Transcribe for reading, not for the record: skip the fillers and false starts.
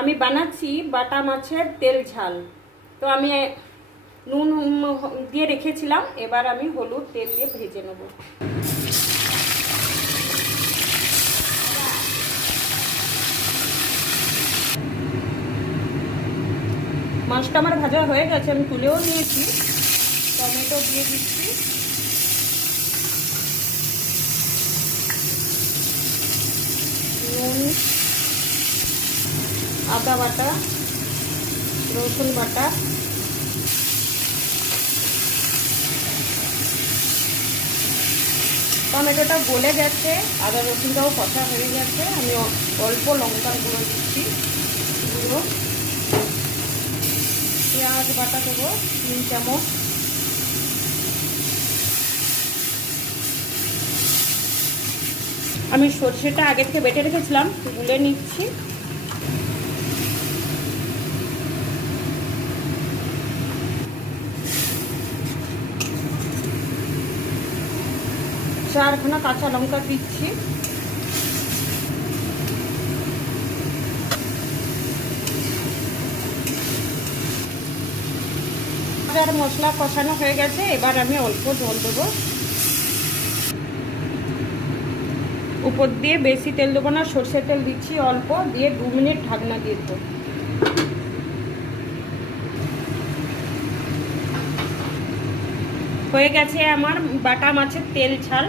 আমি বানাচ্ছি বাটা মাছের তেল ঝাল। তো আমি নুন দিয়ে রেখেছিলাম, এবার আমি হলুদ তেল দিয়ে ভেজে নেব। মাছটা আমার ভাজা হয়ে গেছে, আমি তুলেও নিয়েছি। টমেটো দিয়ে দিচ্ছি, নুন, আদা বাটা, রসুন বাটা, টমেটোটা গলে গেছে, আদা রসুনটাও কষা হয়ে গেছে। আমি অল্প লঙ্কার গুঁড়ো দিচ্ছি, গুঁড়ো পেঁয়াজ বাটা দেবো 3 চামচ, আমি সর্ষেটা আগে থেকে বেটে রেখেছিলাম, গুলে নিচ্ছি। চারখানা কাঁচা লঙ্কা দিচ্ছি, আর মশলা কষানো হয়ে গেছে। এবার আমি অল্প জল দেবো, উপর দিয়ে বেশি তেল দেবো না, সর্ষের তেল দিচ্ছি অল্প, দিয়ে 2 মিনিট ঢাকনা দিয়ে দেবো। হয়ে গেছে আমার বাটা মাছের তেল ঝাল।